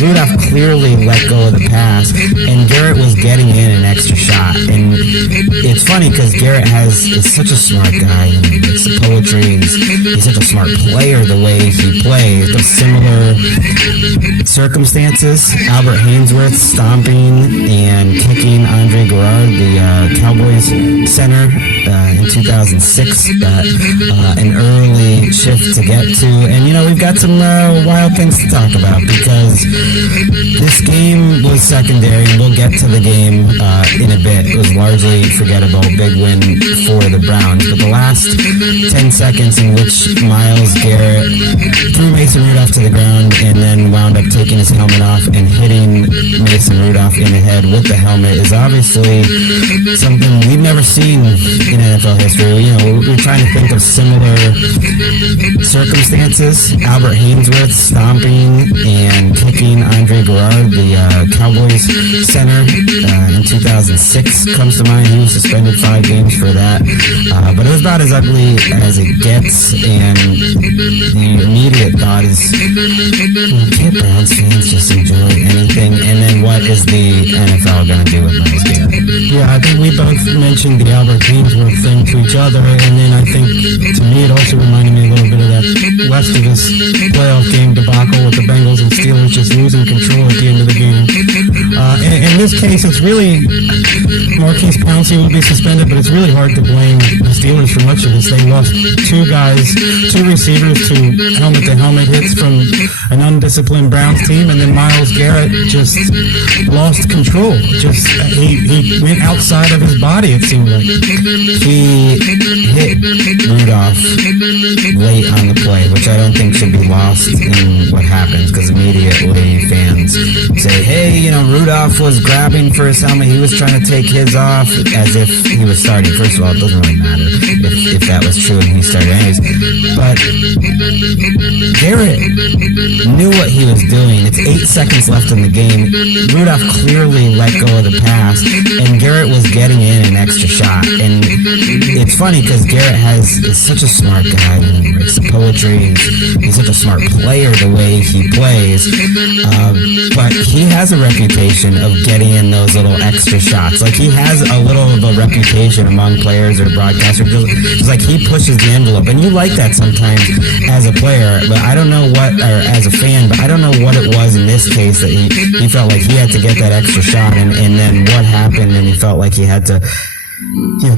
Rudolph clearly let go of the pass, and Garrett was getting in an extra shot. And it's funny because Garrett is such a smart guy. He makes the poetry. He's such a smart player the way he plays. But similar circumstances, Albert Haynesworth stomping and kicking Andre Garrard, the Cowboys center, in 2006. An early shift to get to. And, we've got some wild things to talk about because this game was secondary. We'll get to the game in a bit. It was largely forgettable. Big win for the Browns. But the last 10 seconds in which Myles Garrett threw Mason Rudolph to the ground and then wound up taking his helmet off and hitting Mason Rudolph in the head with the helmet is obviously something we've never seen in NFL history. We're trying to think of similar circumstances. Albert Haynesworth stomping and kicking Andre Garrard, the Cowboys center, in 2006 comes to mind. He was suspended 5 games for that. But it was about as ugly as it gets, and the immediate thought is, can't Browns fans just enjoy anything? And then what is the NFL going to do with Myles Garrett? Yeah, I think we both mentioned the Albert Haynesworth thing to each other, and then I think, to me, it also reminded me a little bit of that West of this playoff game debacle with the Bengals and Steelers just losing control at the end of the game. In this case, it's really, Marquise Pouncey will be suspended, but it's really hard to blame the Steelers for much of this. They lost 2 receivers to helmet-to-helmet hits from an undisciplined Browns team, and then Myles Garrett just lost control. He went outside of his body, it seemed like. He hit Rudolph late on the play, which I don't think should be lost in what happens, because immediately fans say, hey, Rudolph was grabbing for his helmet, he was trying to take his off, as if he was starting. First of all, it doesn't really matter if that was true and he started anyways. But Garrett knew what he was doing. It's 8 seconds left in the game. Rudolph clearly let go of the pass, and Garrett was getting in an extra shot. And it's funny because Garrett is such a smart guy. He writes the poetry. He's such a smart player the way he plays. But he has a reputation of getting in those little extra shots. Like, he has a little of a reputation among players or broadcasters. It's like he pushes the envelope. And you like that sometimes as a player, but I don't know or as a fan, but I don't know what it was in this case that he felt like he had to get that extra shot, and then what happened, and he felt like he had to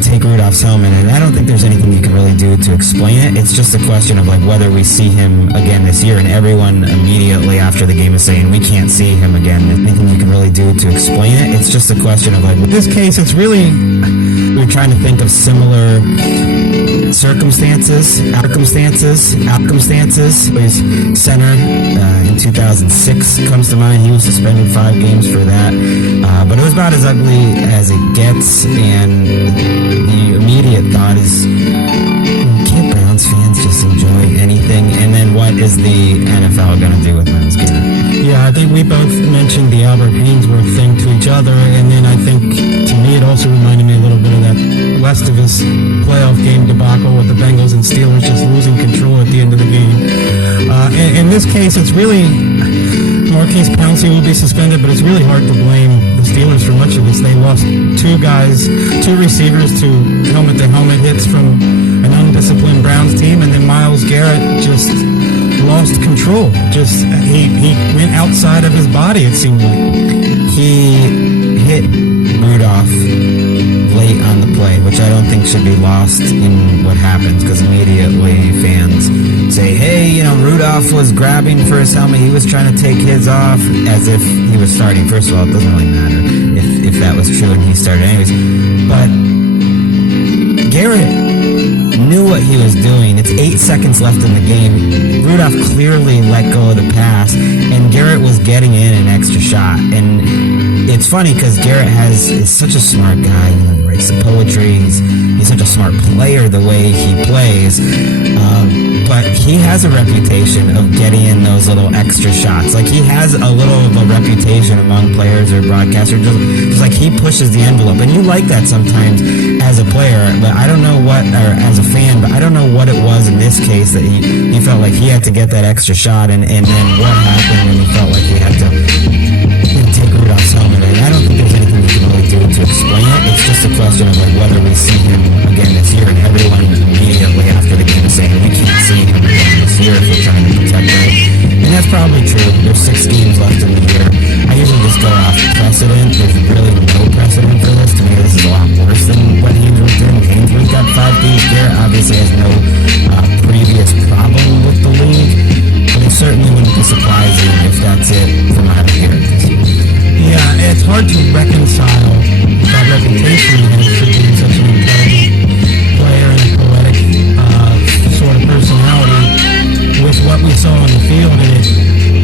take Rudolph's helmet. And I don't think there's anything you can really do to explain it. It's just a question of whether we see him again this year, and everyone immediately after the game is saying we can't see him again. There's nothing you can really do to explain it. It's just a question of in this case, it's really, we're trying to think of similar circumstances. His center in 2006 comes to mind. He was suspended 5 games for that. But it was about as ugly as it gets, and the immediate thought is, can't Browns fans just enjoy anything? And then what is the NFL going to do with Myles Garrett? Yeah, I think we both mentioned the Albert Haynesworth thing to each other, and then I think, to me, it also reminded me a little bit of that West of this playoff game debacle with the Bengals and Steelers just losing control at the end of the game. In this case, it's really, Marquise Pouncey will be suspended, but it's really hard to blame the Steelers for much of this. They lost 2 receivers to helmet-to-helmet hits from an undisciplined Browns team, and then Myles Garrett just lost control. He went outside of his body, it seemed like. He hit Rudolph late on the play, which I don't think should be lost in what happens, because immediately fans say, hey, Rudolph was grabbing for his helmet, he was trying to take his off, as if he was starting. First of all, it doesn't really matter if that was true and he started anyways. But Garrett knew what he was doing. It's 8 seconds left in the game. Rudolph clearly let go of the pass, and Garrett was getting in an extra shot. And it's funny because Garrett is such a smart guy. He writes the poetry. He's such a smart player the way he plays. But he has a reputation of getting in those little extra shots. Like, he has a little of a reputation among players or broadcasters. Just like he pushes the envelope. And you like that sometimes as a player, but I don't know or as a fan, but I don't know what it was in this case that he felt like he had to get that extra shot, and then what happened, and he felt like he had to there's 6 games left in the year. I usually just go off precedent. There's really no precedent for this. To me, this is a lot worse than what Haynesworth did. Haynesworth got 5 games. Garrett obviously has no previous problem with the league, but it certainly wouldn't be surprising if that's it from out of Garrett this year. Yeah, it's hard to reconcile that reputation he has for being such an intelligent player and a poetic sort of personality with what we saw on the field, and it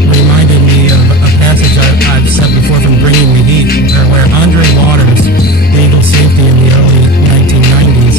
reminded me of a passage I've said before from Bringing the Heat, where Andre Waters, the Eagles safety in the early 1990s,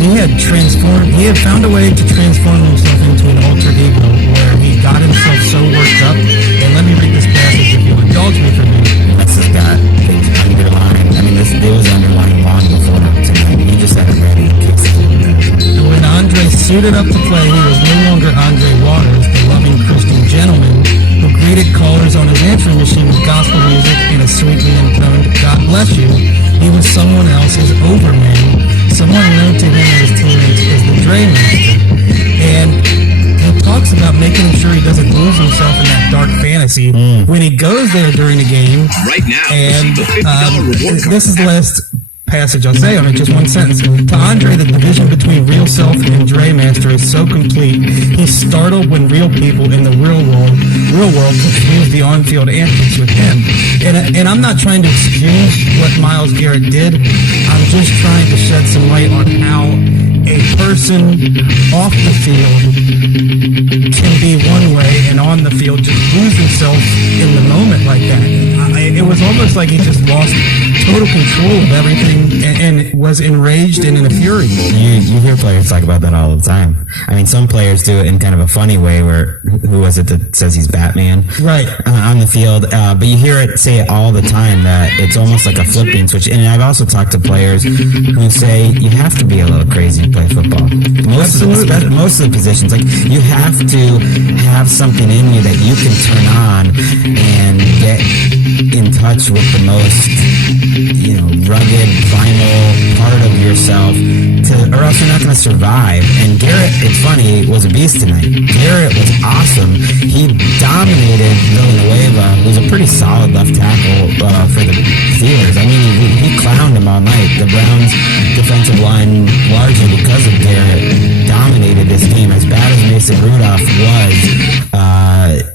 he had found a way to transform himself into an alter ego, where he got himself so worked up. And let me read this passage if you'll indulge me for a minute. This has got things underlying. I mean, it was underlying long before tonight. He just had it ready in case it didn't happen. When Andre suited up to play, he was no longer Andre Waters, the loving Christian gentleman who greeted callers on his answering machine with gospel music and a sweetly intoned "God bless you." He was someone else's overman, someone known to him and his teammates as the Dre Master. And he talks about making sure he doesn't lose himself in that dark fantasy when he goes there during the game. Right now, and this is the last passage I'll say on it, just one sentence. To Andre, the division between real self and Dre Master is so complete, he's startled when real people in the real world confuse the on-field antics with him. And I'm not trying to excuse what Myles Garrett did. I'm just trying to shed some light on how a person off the field can be one way and on the field just lose himself in the moment like that. It was almost like he just lost total control of everything and was enraged and in a fury. You hear players talk about that all the time. I mean, some players do it in kind of a funny way where, who was it that says he's Batman? Right. On the field. But you hear it say it all the time that it's almost like a flipping switch. And I've also talked to players who say you have to be a little crazy to play football. Most of the positions, like you have to have something in you that you can turn on and get in touch with the most, rugged, primal part of yourself, or else you're not going to survive. And Garrett, it's funny, was a beast tonight. Garrett was awesome. He dominated Villanueva, who's a pretty solid left tackle for the Steelers. I mean, he clowned him all night. The Browns' defensive line, largely because of Garrett, dominated this game. As bad as Mason Rudolph was,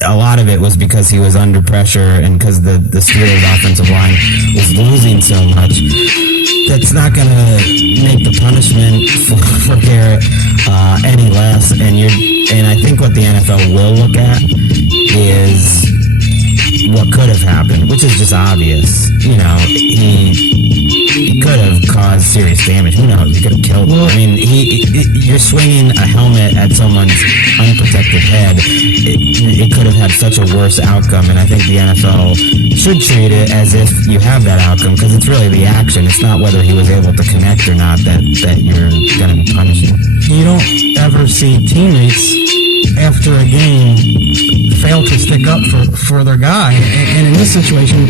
a lot of it was because he was under pressure and because the Steelers' offensive line was losing so much. That's not going to make the punishment for Garrett any less. And I think what the NFL will look at is what could have happened, which is just obvious. He could have caused serious damage. Who knows? He could have killed him. I mean, you're swinging a helmet at someone's unprotected head. It could have had such a worse outcome, and I think the NFL should treat it as if you have that outcome, because it's really the action. It's not whether he was able to connect or not that you're going to be punishing. You don't ever see teammates after a game fail to stick up for their guy. And in this situation,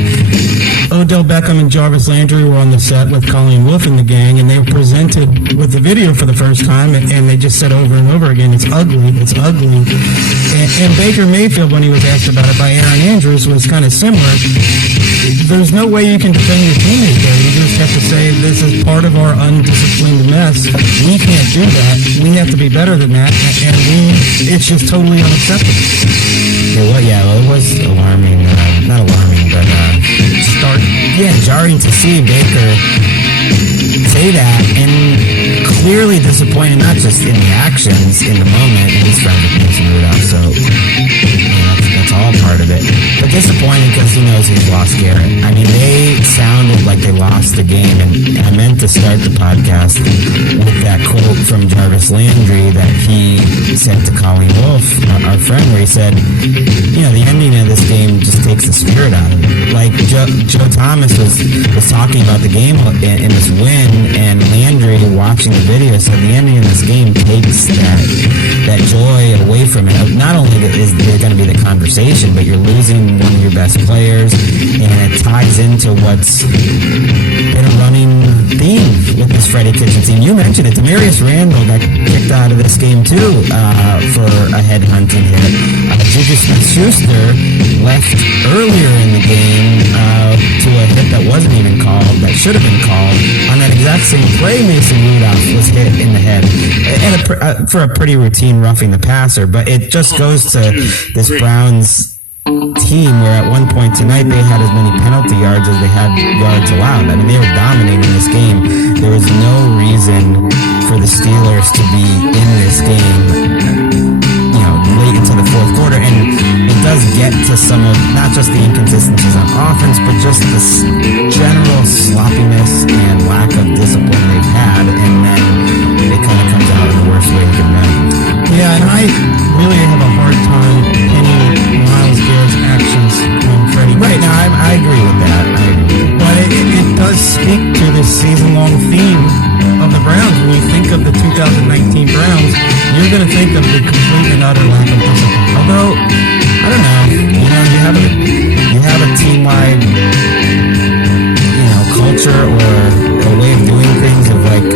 Odell Beckham and Jarvis Landry were on the set with Colleen Wolfe and the gang, and they were presented with the video for the first time, and they just said over and over again, it's ugly, it's ugly. And Baker Mayfield, when he was asked about it by Aaron Andrews, was kind of similar. There's no way you can defend your teammate there. You just have to say, this is part of our undisciplined mess. We can't do that. We have to be better than that, and it's just totally unacceptable. It was alarming. Not alarming, but jarring to see Baker say that, and clearly disappointed, not just in the actions in the moment. He's friends with Mason Rudolph, so that's all part of it. But disappointed because he knows he's lost Garrett. I mean, they sounded like they lost the game, and I meant to start the podcast with that quote from Jarvis Landry that he said to Colleen Wolfe, our friend, where he said, the ending of this game just takes the spirit out of it. Like Joe Thomas was talking about the game in this win, and Landry, watching the video, said the ending of this game takes that joy away from it. Not only is there going to be the conversation, but you're losing one of your best players, and it ties into what's been a running theme with this Freddie Kitchen team. You mentioned it. Demarius Randall got kicked out of this game too for a headhunting hit. Juju Smith-Schuster left earlier in the game to a hit that wasn't even called, that should have been called. On that exact same play, Mason Rudolph was hit in the head, and for a pretty routine roughing the passer. But it just goes to this Browns team where at one point tonight they had as many penalty yards as they had yards allowed. I mean, they were dominating this game. There was no reason for the Steelers to be in this game, you know, late into the fourth quarter. And it does get to some of not just the inconsistencies on offense, but just the general sloppiness and lack of discipline they've had, and then it kind of comes out in the worst way you can imagine. Yeah, and I really have a hard time pinning Myles Garrett's actions on Freddie. Right, now I agree with that. But it does speak to this season-long theme of the Browns. When you think of the 2019 Browns, you're going to think of the complete and utter lack of discipline. Although, I don't know, you have a team-wide, culture or a way of doing things of like,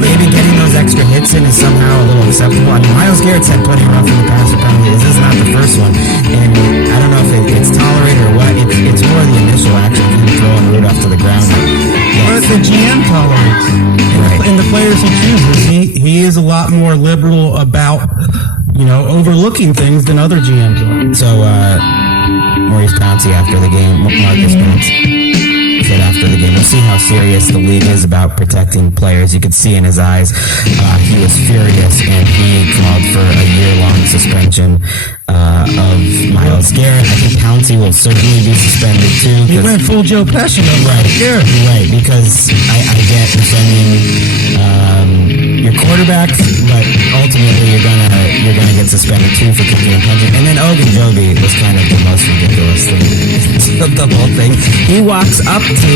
maybe getting those extra hits in is somehow a little acceptable. I mean, Myles Garrett's had plenty of roughing the passer penalties. This is not the first one, and I don't know if it's tolerated or what. It's more the initial action of him throwing Rudolph to the ground. But the GM tolerates, right. And the players he chooses. He is a lot more liberal about, overlooking things than other GMs are. So, Maurice Pouncey after the game, Marcus Pouncey after the game. We'll see how serious the league is about protecting players. You could see in his eyes he was furious, and he called for a year-long suspension of Myles Garrett. I think Pouncey will certainly be suspended too. He went full Joe Pesci. Right, because I get defending your quarterback, but ultimately you're gonna get suspended too for kicking and punching. And then Ogunjobi was kind of the most ridiculous thing of the whole thing. He walks up to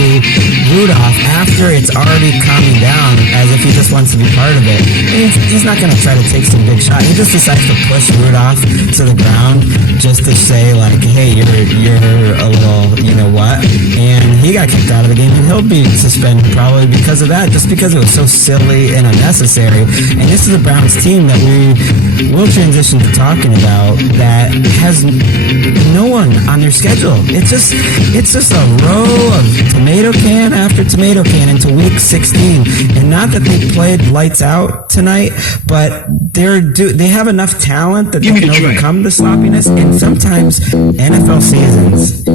Rudolph after it's already calming down, as if he just wants to be part of it. And he's not gonna try to take some big shot. He just decides to push Rudolph to the ground just to say like, hey, you're a little, you know what? And he got kicked out of the game, and he'll be suspended probably because of that, just because it was so silly and unnecessary. And this is a Browns team that we will transition to talking about that has no one on their schedule. It's just a row of tomato can after tomato can until week 16. And not that they played lights out tonight, but they have enough talent that they can overcome the sloppiness. And sometimes NFL seasons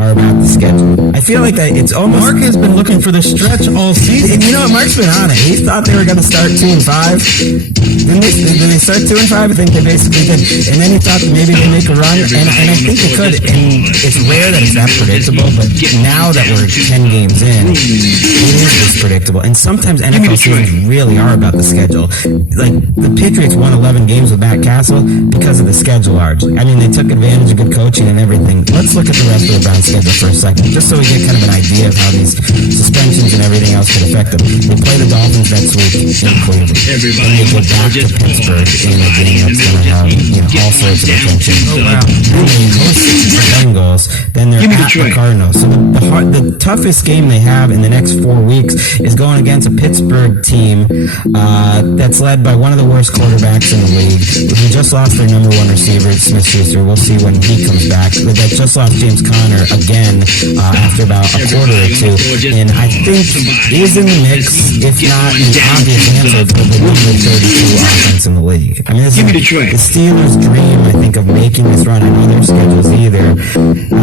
are about the schedule. I feel like that it's almost... Mark has been looking for the stretch all season. And you know what? Mark's been on it. He thought they were going to start 2-5. Did they start 2-5? I think they basically did. And then he thought that maybe they'd make a run. And I think they could. And it's rare that it's that predictable, but now that we're 10 games in, it is this predictable. And sometimes NFL seasons really are about the schedule. Like, the Patriots won 11 games with Matt Castle because of the schedule arch. I mean, they took advantage of good coaching and everything. Let's look at the rest of the Browns schedule for a second, just so we get kind of an idea of how these suspensions and everything else could affect them. They play the Dolphins next week in Cleveland. Then they go back to Pittsburgh in a game that's going to have all sorts of attention. Then they host the Bengals. Then they're at the Cardinals. So the toughest game they have in the next 4 weeks is going against a Pittsburgh team that's led by one of the worst quarterbacks in the league, who just lost their number one receiver, Smith-Schuster. We'll see when he comes back. That just lost James Conner again after about a quarter or two. And I think he's in the mix, if not the obvious answer for the number 32 offense in the league. I mean, this is the Steelers' dream, I think, of making this run. I know their schedule's either